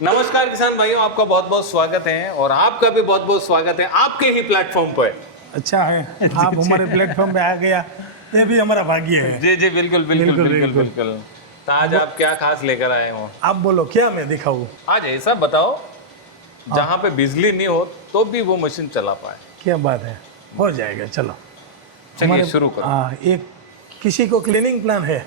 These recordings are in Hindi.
नमस्कार किसान भाइयों, आपका बहुत बहुत स्वागत है और आपका भी बहुत बहुत स्वागत है आपके ही प्लेटफॉर्म पर। अच्छा है आप हमारे प्लेटफॉर्म पे आ गया, ये भी हमारा भाग्य है। जी जी बिल्कुल बिल्कुल बिल्कुल बिल्कुल। तो आज आप क्या खास लेकर आए हो? आप बोलो क्या मैं दिखाऊं? आज ऐसा बताओ जहाँ पे बिजली नहीं हो तो भी वो मशीन चला पाए। क्या बात है, हो जाएगा। चलो चलिए शुरू करो। हाँ, एक किसी को क्लीनिंग प्लान है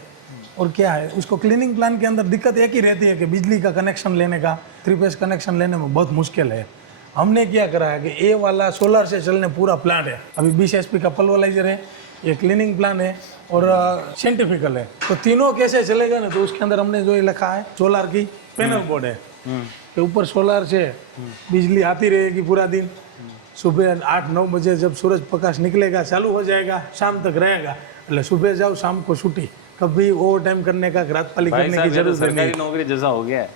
और क्या है उसको क्लीनिंग प्लान के अंदर दिक्कत एक ही रहती है कि बिजली का कनेक्शन लेने का, 3 फेज कनेक्शन लेने में बहुत मुश्किल है। हमने क्या करा है कि ये वाला सोलर से चलने पूरा प्लांट है, अभी 20 HP का पल्वलाइजर है, ये क्लीनिंग प्लान है और साइंटिफिकल है। तो तीनों कैसे चलेगा ना, तो उसके अंदर हमने जो ये लिखा है सोलर की पैनल बोर्ड है के ऊपर सोलर से बिजली आती रहेगी पूरा दिन। सुबह 8-9 बजे जब सूरज प्रकाश निकलेगा चालू हो जाएगा, शाम तक रहेगा। એટલે सुबह जाओ शाम को छुट्टी, कभी ओवर टाइम करने का, रात पाली करने की जरूरत नहीं। सरकारी नौकरी जैसा हो गया है,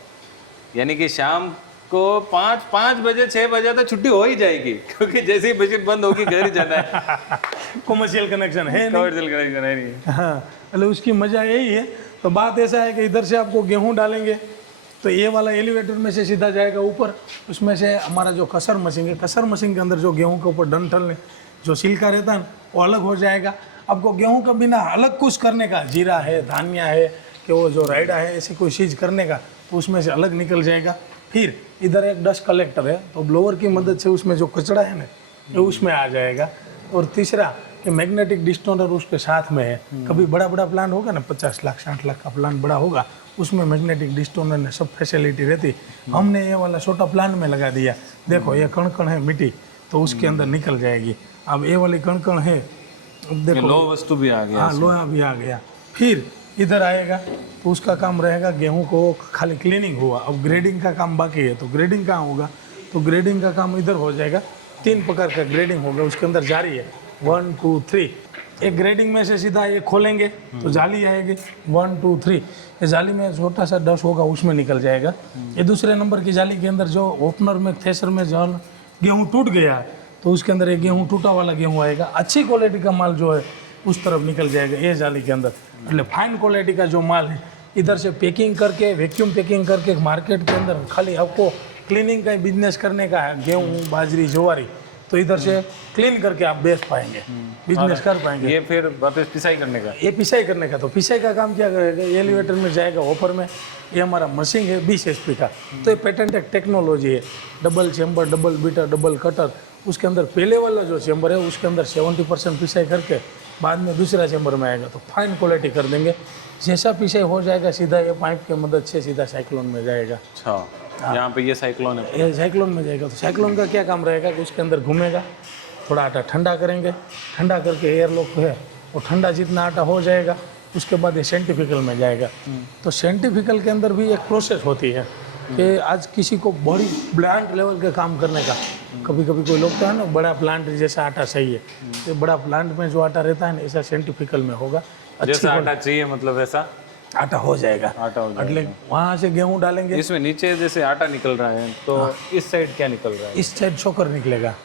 यानी कि शाम को 5 बजे 6 बजे तो छुट्टी हो ही जाएगी, क्योंकि जैसे ही मशीन बंद होगी घर ही जाना है। कमर्शियल कनेक्शन है नहीं। कमर्शियल कनेक्शन है नहीं। हाँ, मतलब उसकी मजा यही है। तो बात ऐसा है कि इधर से आपको गेहूं डालेंगे तो ये वाला एलिवेटर में से सीधा जाएगा ऊपर, उसमें से हमारा जो कसर मशीन है, कसर मशीन के अंदर जो गेहूं के ऊपर डंठल जो छिलका रहता है वो अलग हो जाएगा। आपको गेहूं का बिना अलग कुछ करने का, जीरा है, धानिया है, कि वो जो राइडा है, ऐसी कोई चीज़ करने का, तो उसमें से अलग निकल जाएगा। फिर इधर एक डस्ट कलेक्टर है, तो ब्लोअर की मदद से उसमें जो कचरा है ना वो उसमें आ जाएगा। और तीसरा कि मैग्नेटिक डिस्टोनर उसके साथ में है। कभी बड़ा बड़ा प्लान होगा ना, 50 लाख 60 लाख का प्लान बड़ा होगा, उसमें मैग्नेटिक डिस्टोनर ने सब फैसिलिटी रहती। हमने ये वाला छोटा प्लान में लगा दिया। देखो ये कण कण है मिट्टी, तो उसके अंदर निकल जाएगी। अब ये वाली कण कण है, देखो लो वस्तु भी आ गया। हाँ, लोहा भी आ गया। फिर इधर आएगा तो उसका काम रहेगा, गेहूं को खाली क्लीनिंग हुआ, अब ग्रेडिंग का काम बाकी है। तो ग्रेडिंग कहाँ होगा, तो ग्रेडिंग का काम इधर हो जाएगा। 3 प्रकार का ग्रेडिंग होगा, उसके अंदर जारी है 1 2 3। एक ग्रेडिंग में से सीधा ये खोलेंगे तो जाली आएगी 1 2 3। ये जाली में छोटा सा डस्ट होगा, उसमें निकल जाएगा। ये दूसरे नंबर की जाली के अंदर जो ओपनर में, थ्रेशर में जो गेहूँ टूट गया है, तो उसके अंदर एक गेहूँ टूटा वाला गेहूँ आएगा। अच्छी क्वालिटी का माल जो है उस तरफ निकल जाएगा ये जाली के अंदर। मतलब फाइन क्वालिटी का जो माल है इधर से पैकिंग करके, वैक्यूम पैकिंग करके मार्केट के अंदर खाली आपको क्लीनिंग का बिजनेस करने का है, गेहूँ बाजरी ज्वारी, तो इधर से क्लीन करके आप बेच पाएंगे, बिजनेस कर पाएंगे। ये फिर वापस पिसाई करने का, ये पिसाई करने का, तो पिसाई का काम क्या करेगा, एलिवेटर में जाएगा ऊपर में। ये हमारा मशीन है 20 HP का, तो ये पेटेंटेड टेक्नोलॉजी है। Double chamber, double beater, double cutter. उसके अंदर पहले वाला जो चेम्बर है उसके अंदर 70% पिसाई करके बाद में दूसरा चेम्बर में आएगा, तो फाइन क्वालिटी कर देंगे। जैसा पिसाई हो जाएगा सीधा ये पाइप की मदद से सीधा साइक्लोन में जाएगा। अच्छा, यहाँ पे ये साइक्लोन है। ये साइक्लोन में जाएगा, तो साइक्लोन का क्या काम रहेगा कि उसके अंदर घूमेगा, थोड़ा आटा ठंडा करेंगे, ठंडा करके एयर लॉक है और ठंडा जितना आटा हो जाएगा उसके बाद ये साइंटिफिकल में जाएगा। तो साइंटिफिकल के अंदर भी एक प्रोसेस होती है कि आज किसी को बड़ी प्लांट लेवल के काम करने का, कभी कभी कोई लोग तो है ना बड़ा प्लांट जैसा आटा चाहिए, तो बड़ा प्लांट में जो आटा रहता है ना ऐसा साइंटिफिकल में होगा। जैसा आटा चाहिए मतलब वैसा आटा हो जाएगा। आटा हो जाएगा। मतलब वहाँ से गेहूँ डालेंगे, इसमें नीचे जैसे आटा निकल रहा है, तो इस साइड क्या निकल रहा है? इस साइड शोकर निकलेगा,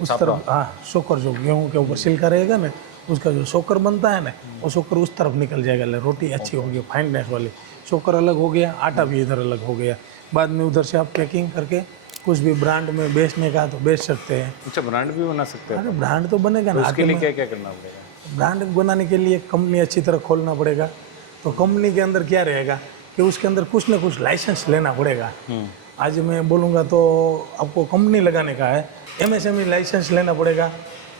उस तरफ। हाँ, शोकर जो गेहूँ के ऊपर छिलका रहेगा ना, उसका जो शोकर बनता है ना, वो शोकर उस तरफ निकल जाएगा। रोटी अच्छी होगी, फाइननेस वाली। शोकर अलग हो गया, आटा भी इधर अलग हो गया। बाद में उधर से आप पैकिंग करके कुछ भी ब्रांड में बेचने का तो बेच सकते हैं। अच्छा, ब्रांड भी बना सकते हैं? अरे ब्रांड तो बनेगा ना। उसके लिए क्या क्या करना पड़ेगा? ब्रांड बनाने के लिए कंपनी अच्छी तरह खोलना पड़ेगा। तो कंपनी के अंदर क्या रहेगा कि उसके अंदर कुछ ना कुछ लाइसेंस लेना पड़ेगा। आज मैं बोलूँगा तो आपको कंपनी लगाने का है, MSME लाइसेंस लेना पड़ेगा।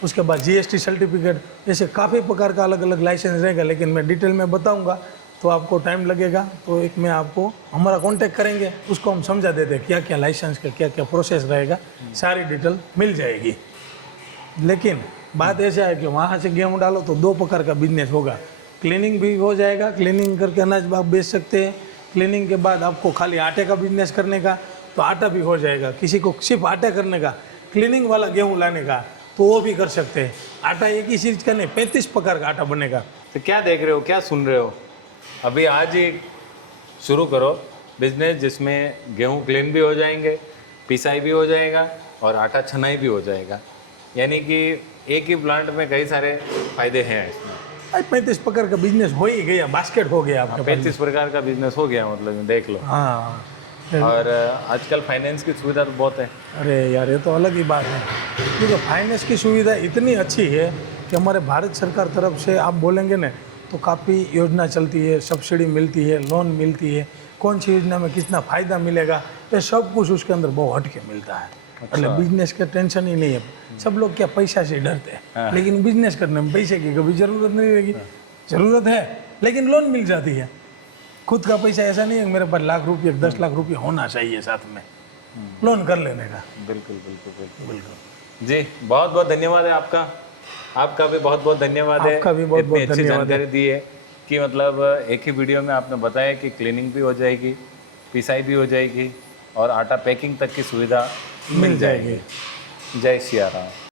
उसके बाद GST सर्टिफिकेट, जैसे काफ़ी प्रकार का अलग अलग लाइसेंस रहेगा, लेकिन मैं डिटेल में बताऊंगा तो आपको टाइम लगेगा। तो एक मैं आपको हमारा कांटेक्ट करेंगे, उसको हम समझा देते हैं क्या क्या लाइसेंस का क्या क्या प्रोसेस रहेगा, सारी डिटेल मिल जाएगी। लेकिन बात ऐसा है कि वहाँ से गेहूँ डालो तो 2 प्रकार का बिजनेस होगा। क्लीनिंग भी हो जाएगा, क्लीनिंग करके अनाज आप बेच सकते हैं। क्लीनिंग के बाद आपको खाली आटे का बिजनेस करने का, तो आटा भी हो जाएगा। किसी को सिर्फ आटा करने का, क्लीनिंग वाला गेहूँ लाने का, तो वो भी कर सकते हैं। आटा एक ही चीज़ का नहीं, 35 प्रकार का आटा बनेगा। तो क्या देख रहे हो, क्या सुन रहे हो? अभी आज ही शुरू करो बिजनेस जिसमें गेहूँ क्लीन भी हो जाएंगे, पिसाई भी हो जाएगा और आटा छनाई भी हो जाएगा। यानी कि एक ही प्लांट में कई सारे फायदे हैं इसमें। 35 प्रकार का बिजनेस हो ही गया, बास्केट हो गया आपका। 35 प्रकार का बिजनेस हो गया, मतलब देख लो। हाँ, और आजकल फाइनेंस की सुविधा तो बहुत है। अरे यार ये तो अलग ही बात है, क्योंकि फाइनेंस की सुविधा इतनी अच्छी है कि हमारे भारत सरकार तरफ से आप बोलेंगे ना तो काफ़ी योजना चलती है, सब्सिडी मिलती है, लोन मिलती है, कौन सी योजना में कितना फ़ायदा मिलेगा, ये सब कुछ उसके अंदर बहुत हट के मिलता है। मतलब बिजनेस का टेंशन ही नहीं है। सब लोग क्या पैसा से डरते हैं, लेकिन बिजनेस करने में पैसे की कभी ज़रूरत नहीं रहेगी। ज़रूरत है लेकिन लोन मिल जाती है। खुद का पैसा ऐसा नहीं है कि मेरे पास लाख रुपये 10 लाख रुपये होना चाहिए साथ में, लोन कर लेने का। बिल्कुल बिल्कुल बिल्कुल बिल्कुल जी, बहुत बहुत धन्यवाद है आपका। आपका भी बहुत बहुत धन्यवाद है, आपका भी बहुत इतनी बहुत अच्छी धन्यवाद है। जानकारी दी है कि मतलब एक ही वीडियो में आपने बताया कि क्लीनिंग भी हो जाएगी, पिसाई भी हो जाएगी और आटा पैकिंग तक की सुविधा मिल जाएगी। जय सिया राम।